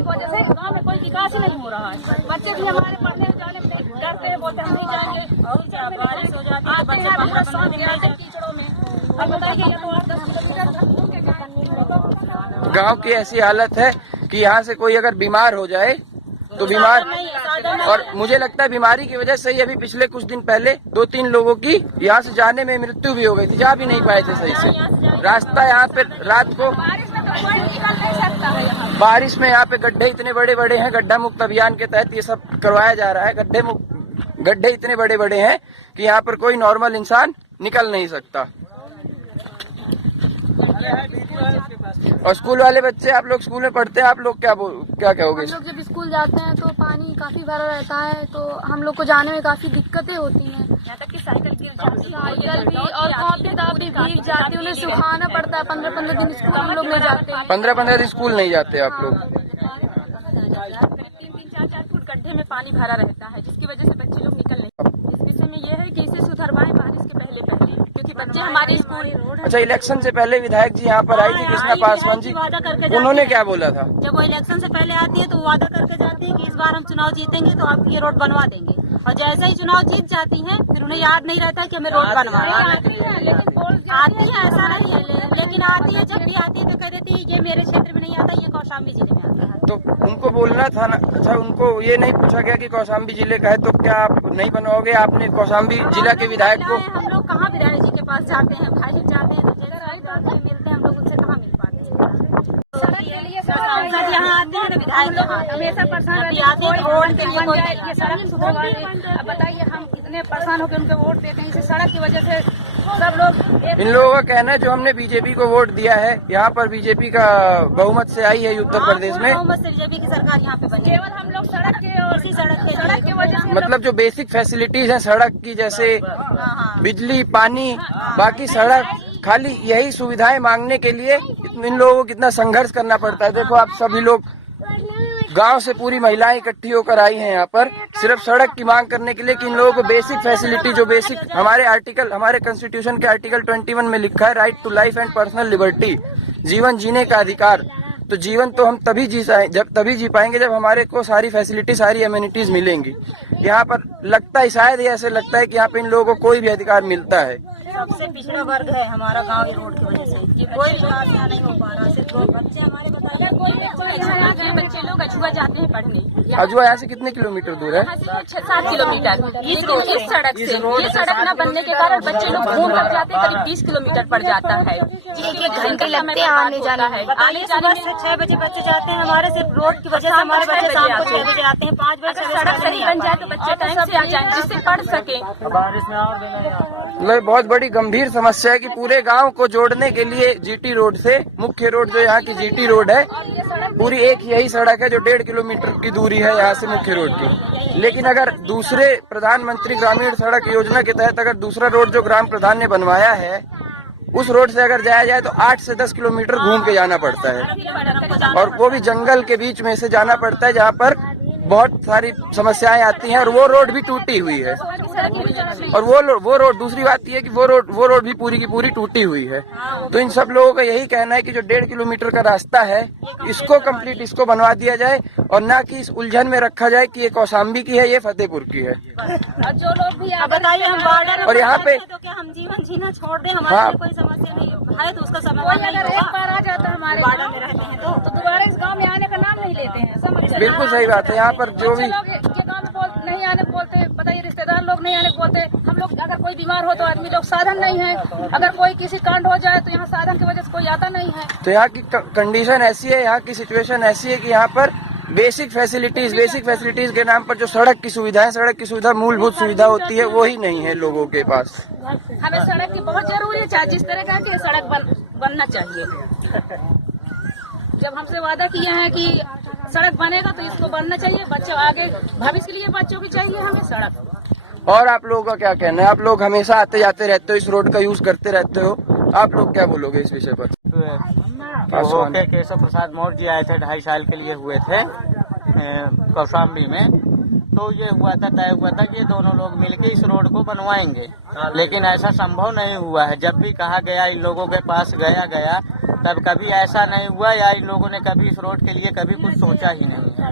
की वजह से गांव में कोई विकास ही नहीं हो रहा है। बच्चे भी हमारे पढ़ने जाने डरते हैं, बोलते हम नहीं जाएंगे। और बारिश हो जाती है बच्चे पूरा साथ कीचड़ों में। अब बताइए, ये तो 8-10 किलोमीटर गांव की ऐसी हालत है कि यहाँ से कोई अगर बीमार हो जाए तो बीमार, और मुझे लगता है बीमारी की वजह से ही अभी पिछले कुछ दिन पहले 2-3 लोगों की यहाँ से जाने में मृत्यु भी हो गई थी, जा भी नहीं पाए थे सही से। रास्ता यहाँ पे रात को बारिश में यहाँ पे गड्ढे इतने बड़े बड़े हैं, गड्ढा मुक्त अभियान के तहत ये सब करवाया जा रहा है। गड्ढे इतने बड़े बड़े हैं कि यहाँ पर कोई नॉर्मल इंसान निकल नहीं सकता। और स्कूल वाले बच्चे, आप लोग स्कूल में पढ़ते हैं, आप लोग क्या कहोगे? हम लोग जब स्कूल जाते हैं तो पानी काफी भरा रहता है, तो हम लोग को जाने में काफी दिक्कतें होती हैं। यहाँ तक कि साइकिल गिर जाती है, साइकिल भी और कॉपी किताब भी भीग जाती है, उन्हें सुखाना पड़ता है। 15-15 दिन स्कूल हम लोग नहीं जाते हैं। 15-15 दिन स्कूल नहीं जाते आप लोग? 3-4 फुट गड्ढे में पानी भरा रहता है, जिसकी वजह से बच्चे लोग निकल नहीं। इस विषय में ये है कि इसे सुधरवाएं बारिश के पहले, क्योंकि बच्चे हमारे स्कूल। अच्छा, इलेक्शन से पहले विधायक जी यहाँ पर आई थी, कृष्णा पासवान जी, उन्होंने क्या बोला था? जब वो इलेक्शन से पहले आती है तो वादा करके जाती है कि इस बार हम चुनाव जीतेंगे तो आपकी ये रोड बनवा देंगे, और जैसे ही चुनाव जीत जाती है फिर उन्हें याद नहीं रहता कि हमें रोड बनवाना आती है। ऐसा नहीं है, लेकिन आती है, जब भी आती है तो कह देती है ये मेरे क्षेत्र में नहीं आता, ये कौशाम्बी जिले में आता है। तो उनको बोलना था ना। अच्छा, उनको ये नहीं पूछा गया कि कौशाम्बी जिले का है तो क्या आप नहीं बनवाओगे? आपने कौशाम्बी जिला के विधायक को, हम लोग कहाँ विधायक जी के पास जाते हैं, भाई जी जाते हैं तो मिलते हैं, हम लोग उनसे कहाँ मिल पाते हैं। सांसद यहाँ आते हैं तो विधायक हमेशा परेशान रहते हैं रोड के लिए, ये सड़क सुधरवाने। अब बताइए, हम कितने परेशान होकर उनको वोट देते हैं, इस सड़क की वजह से सब लोग। इन लोगों का कहना है जो हमने बीजेपी को वोट दिया है, यहाँ पर बीजेपी का बहुमत से आई है उत्तर प्रदेश में, बहुमत से बीजेपी की सरकार यहाँ पे बनी। केवल हम लोग सड़क के और इसी सड़क की वजह से, मतलब जो बेसिक फैसिलिटीज है सड़क की, जैसे बिजली, पानी, बाकी सड़क, खाली यही सुविधाएं मांगने के लिए इन लोगों को कितना संघर्ष करना पड़ता है। देखो आप सभी लोग गांव से पूरी महिलाएं इकट्ठी होकर आई हैं यहाँ पर सिर्फ सड़क की मांग करने के लिए कि इन लोगों को बेसिक फैसिलिटी, जो बेसिक हमारे कॉन्स्टिट्यूशन के आर्टिकल 21 में लिखा है, right to life and personal liberty, जीवन जीने का अधिकार। तो जीवन तो हम तभी जी पाएंगे जब हमारे को सारी फैसिलिटी, सारी एम्यूनिटीज मिलेंगी। यहाँ पर लगता है, शायद ऐसे लगता है कि यहाँ पे इन लोगों को कोई भी अधिकार मिलता है। सबसे पिछड़ा वर्ग है हमारा गांव, ये रोड की वजह से कि कोई विकास यहाँ नहीं हो पा रहा। सिर्फ बच्चे हमारे बताइए, बच्चे लोग अजुआ जाते हैं पढ़ने। अजुआ यहाँ से कितने किलोमीटर दूर है? 7 किलोमीटर। इस सड़क से, ये सड़क न बनने के कारण बच्चे लोग घूम कर जाते हैं, करीब 20 किलोमीटर पड़ जाता है। 1 घंटे लगते हैं आने जाने है। आने जाने से 6 बजे बच्चे जाते हैं हमारे, सिर्फ रोड की वजह से हमारे बच्चे शाम को 6 बजे आते हैं। 5 बजे सड़क सही बन जाए तो बच्चे टाइम से आ जाए, जिससे पढ़ सके। बारिश में और बहुत बड़ी गंभीर समस्या है कि पूरे गांव को जोड़ने के लिए जीटी रोड से, मुख्य रोड जो यहाँ की जीटी रोड है, पूरी एक यही सड़क है जो 1.5 किलोमीटर की दूरी है यहाँ से मुख्य रोड की। लेकिन अगर दूसरे प्रधानमंत्री ग्रामीण सड़क योजना के तहत अगर दूसरा रोड जो ग्राम प्रधान ने बनवाया है, उस रोड से अगर जाया जाए तो 8 से 10 किलोमीटर घूम के जाना पड़ता है, और वो भी जंगल के बीच में से जाना पड़ता है जहाँ पर बहुत सारी समस्याएं आती हैं, और वो रोड भी टूटी हुई है। और वो रोड दूसरी बात ये है कि वो रोड भी पूरी की पूरी टूटी हुई है। तो इन सब लोगों का यही कहना है कि जो 1.5 किलोमीटर का रास्ता है, इसको बनवा दिया जाए, और ना कि इस उलझन में रखा जाए कि ये कौशाम्बी की है, ये फतेहपुर की है। और जो लोग भी बताइए, हम बॉर्डर और यहाँ पे तो क्या हम जीवन जीना छोड़ दें? हमारे कोई समस्या नहीं है तो उसका समाधान अगर एक बार आ जाता है हमारे बॉर्डर में रहते हैं तो दोबारा इस गाँव में आने का नाम नहीं लेते हैं। बिल्कुल सही बात है। यहाँ पर जो भी गाँव में नहीं आने बोलते, बताइए, रिश्तेदार लोग नहीं आने बोलते। हम लोग अगर कोई बीमार हो तो आदमी लोग साधन नहीं है, अगर कोई किसी कांड हो जाए तो यहाँ साधन की वजह से कोई आता नहीं है। तो यहाँ की कंडीशन ऐसी है, यहाँ की सिचुएशन ऐसी है कि यहाँ पर बेसिक फैसिलिटीज के नाम पर जो सड़क की सुविधा मूलभूत सुविधा होती है, वो ही नहीं है लोगों के पास। हमें सड़क की बहुत जरूरी है, जिस तरह का कि सड़क बनना चाहिए। जब हमसे वादा किया है कि सड़क बनेगा तो इसको बनना चाहिए, बच्चों आगे भविष्य के लिए बच्चों की चाहिए हमें सड़क। और आप लोगों का क्या कहना है? आप लोग हमेशा आते जाते रहते हो, इस रोड का यूज करते रहते हो, आप लोग क्या बोलोगे इस विषय पर? केशव प्रसाद मौर्य जी आए थे, 2.5 साल के लिए हुए थे कौशाम्बी में, तो ये तय हुआ था कि ये दोनों लोग मिलकर इस रोड को बनवाएंगे, लेकिन ऐसा संभव नहीं हुआ है। जब भी कहा गया, इन लोगों के पास गया तब कभी ऐसा नहीं हुआ या इन लोगों ने कभी इस रोड के लिए कभी कुछ सोचा ही नहीं है।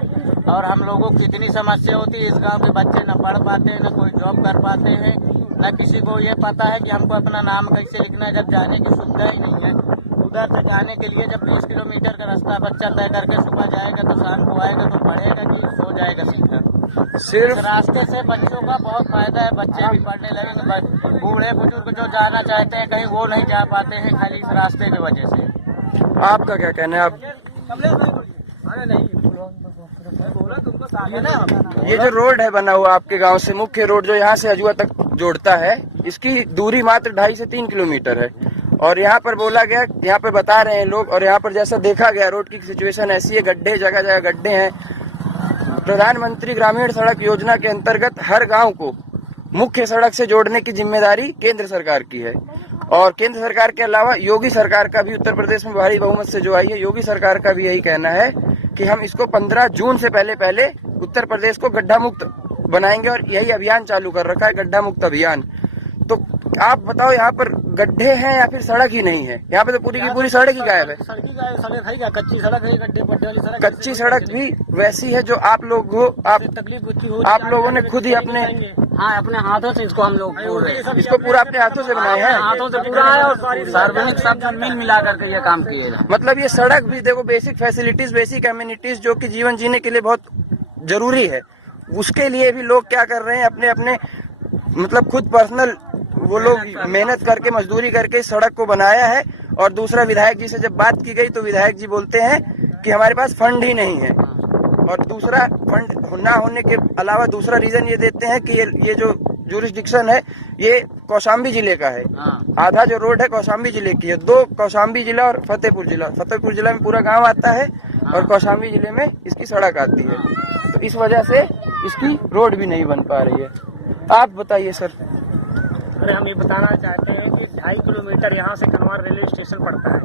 और हम लोगों को कितनी समस्या होती है, इस गांव के बच्चे न पढ़ पाते हैं, न कोई जॉब कर पाते हैं, न किसी को ये पता है कि हमको अपना नाम कैसे लिखना है, जब जाने की सुविधा ही नहीं है। उधर से जाने के लिए जब 20 किलोमीटर का रास्ता बच्चा तय करके सुबह जाएगा तो शाम को आएगा तो पढ़ेगा कि सो जाएगा सीधा। सिर्फ इस रास्ते से बच्चों का बहुत फायदा है, बच्चे भी पढ़ने लगेंगे। बूढ़े बुजुर्ग जो जाना चाहते हैं कहीं वो नहीं जा पाते हैं खाली इस रास्ते की वजह से। आपका क्या कहना है? आप ये जो रोड है बना हुआ आपके गांव से, मुख्य रोड जो यहाँ से अजुआ तक जोड़ता है, इसकी दूरी मात्र 2.5 से 3 किलोमीटर है। और यहाँ पर बोला गया, यहाँ पर बता रहे हैं लोग, और यहाँ पर जैसा देखा गया रोड की सिचुएशन ऐसी है, गड्ढे जगह जगह गड्ढे हैं। प्रधानमंत्री ग्रामीण सड़क योजना के अंतर्गत हर गांव को मुख्य सड़क से जोड़ने की जिम्मेदारी केंद्र सरकार की है। और केंद्र सरकार के अलावा योगी सरकार का भी उत्तर प्रदेश में भारी बहुमत से जो आई है, योगी सरकार का भी यही कहना है कि हम इसको 15 जून से पहले उत्तर प्रदेश को गड्ढा मुक्त बनाएंगे। और यही अभियान चालू कर रखा है, गड्ढा मुक्त अभियान। तो आप बताओ, यहाँ पर गड्ढे हैं या फिर सड़क ही नहीं है? यहाँ पे तो पूरी की पूरी सड़क ही गायब है। कच्ची सड़क है, गड्ढे पट्टे वाली सड़क। कच्ची सड़क भी वैसी है जो आप लोग हो, आप लोगों ने खुद ही अपने अपने हाथों से इसको हम लोग इसको पूरा अपने हाथों से बनाए हैं। हाथों से पूरा है और सार्वजनिक सब मिल मिला करके ये काम किए। मतलब ये सड़क भी देखो, बेसिक फैसिलिटीज, बेसिक एम्यूनिटीज जो कि जीवन जीने के लिए बहुत जरूरी है, उसके लिए भी लोग क्या कर रहे हैं, अपने अपने मतलब खुद पर्सनल वो लोग मेहनत करके, मजदूरी करके इस सड़क को बनाया है। और दूसरा, विधायक जी से जब बात की गई तो विधायक जी बोलते हैं कि हमारे पास फंड ही नहीं है। और दूसरा, फंड ना होने के अलावा दूसरा रीजन ये देते हैं कि ये जो जुरिस्डिक्शन है ये कौशाम्बी जिले का है। आधा जो रोड है कौशाम्बी जिले की है, 2 कौशाम्बी जिला और फतेहपुर जिला। फतेहपुर जिला में पूरा गांव आता है और कौशाम्बी जिले में इसकी सड़क आती है। तो इस वजह से इसकी रोड भी नहीं बन पा रही है। आप बताइए सर। अरे हम ये बताना चाहते हैं कि 2.5 किलोमीटर यहाँ से कनवार रेलवे स्टेशन पड़ता है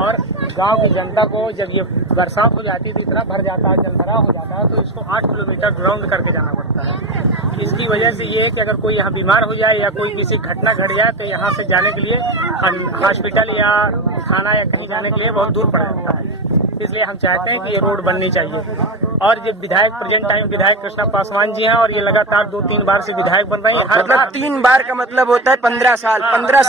और गांव की जनता को जब ये बरसात हो जाती है तो इतना भर जाता है, जलभराव हो जाता है, तो इसको 8 किलोमीटर ग्राउंड करके जाना पड़ता है। इसकी वजह से ये है कि अगर कोई यहाँ बीमार हो जाए या कोई किसी घटना घट जाए तो यहाँ से जाने के लिए हॉस्पिटल या थाना या कहीं जाने के लिए बहुत दूर पड़ जाता है। इसलिए हम चाहते हैं कि ये रोड बननी चाहिए। और ये विधायक प्रेजेंट टाइम विधायक कृष्णा पासवान जी हैं और ये लगातार 2-3 बार से विधायक बन रहे हैं। मतलब 3 बार का मतलब होता है 15 साल। 15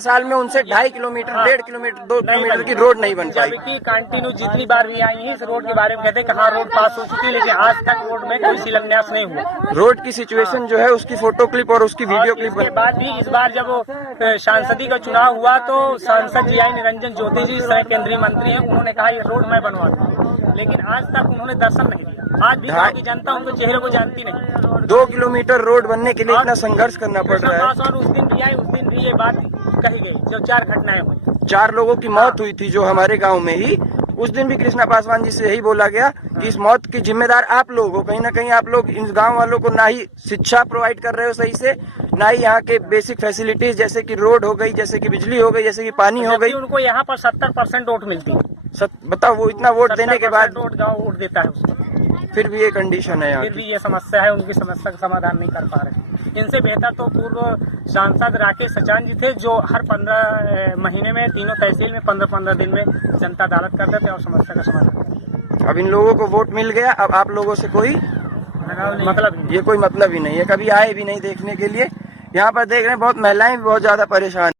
साल में उनसे 2.5 किलोमीटर, 1.5 किलोमीटर, 2 किलोमीटर की रोड नहीं बन पाई। जबकि कंटिन्यू जितनी बार भी आई है इस रोड के बारे में कहते हैं कि हाँ रोड पास हो चुकी है, लेकिन आज तक रोड में कोई शिलान्यास नहीं हुआ। रोड की सिचुएशन जो है उसकी फोटो क्लिप और उसकी वीडियो क्लिप के बाद भी इस बार जब सांसदी का चुनाव हुआ तो सांसद जी आई निरंजन ज्योति जी, केंद्रीय मंत्री हैं, उन्होंने कहा ये रोड मैं बनवा दूं, लेकिन आज तक उन्होंने दर्शन नहीं दिया। आज भी गाँव की जनता उनके चेहरे को जानती नहीं। 2 किलोमीटर रोड बनने के लिए इतना संघर्ष करना पड़ रहा है। उस दिन भी आए, उस दिन भी ये बात कही गई जब 4 घटनाएं हुई। 4 लोगों की मौत हुई थी जो हमारे गांव में ही। उस दिन भी कृष्णा पासवान जी से यही बोला गया कि इस मौत की जिम्मेदार आप लोग हो। कहीं ना कहीं आप लोग इन गांव वालों को ना ही शिक्षा प्रोवाइड कर रहे हो सही से, ना ही यहाँ के बेसिक फैसिलिटीज जैसे कि रोड हो गई, जैसे कि बिजली हो गई, जैसे कि पानी हो गई। उनको यहाँ पर 70% वोट मिलती है। बताओ, वो इतना वोट देने के बाद गाँव वोट देता है उसको, फिर भी ये कंडीशन है, फिर भी ये समस्या है, उनकी समस्या का समाधान नहीं कर पा रहे। इनसे बेहतर तो पूर्व सांसद राकेश सचान जी थे जो हर 15 महीने में तीनों तहसील में 15-15 दिन में जनता अदालत करते थे और समस्या का समाधान। अब इन लोगों को वोट मिल गया, अब आप लोगों से कोई मतलब ये कोई मतलब ही नहीं है। कभी आए भी नहीं देखने के लिए। यहाँ पर देख रहे हैं बहुत महिलाएं भी बहुत ज्यादा परेशान।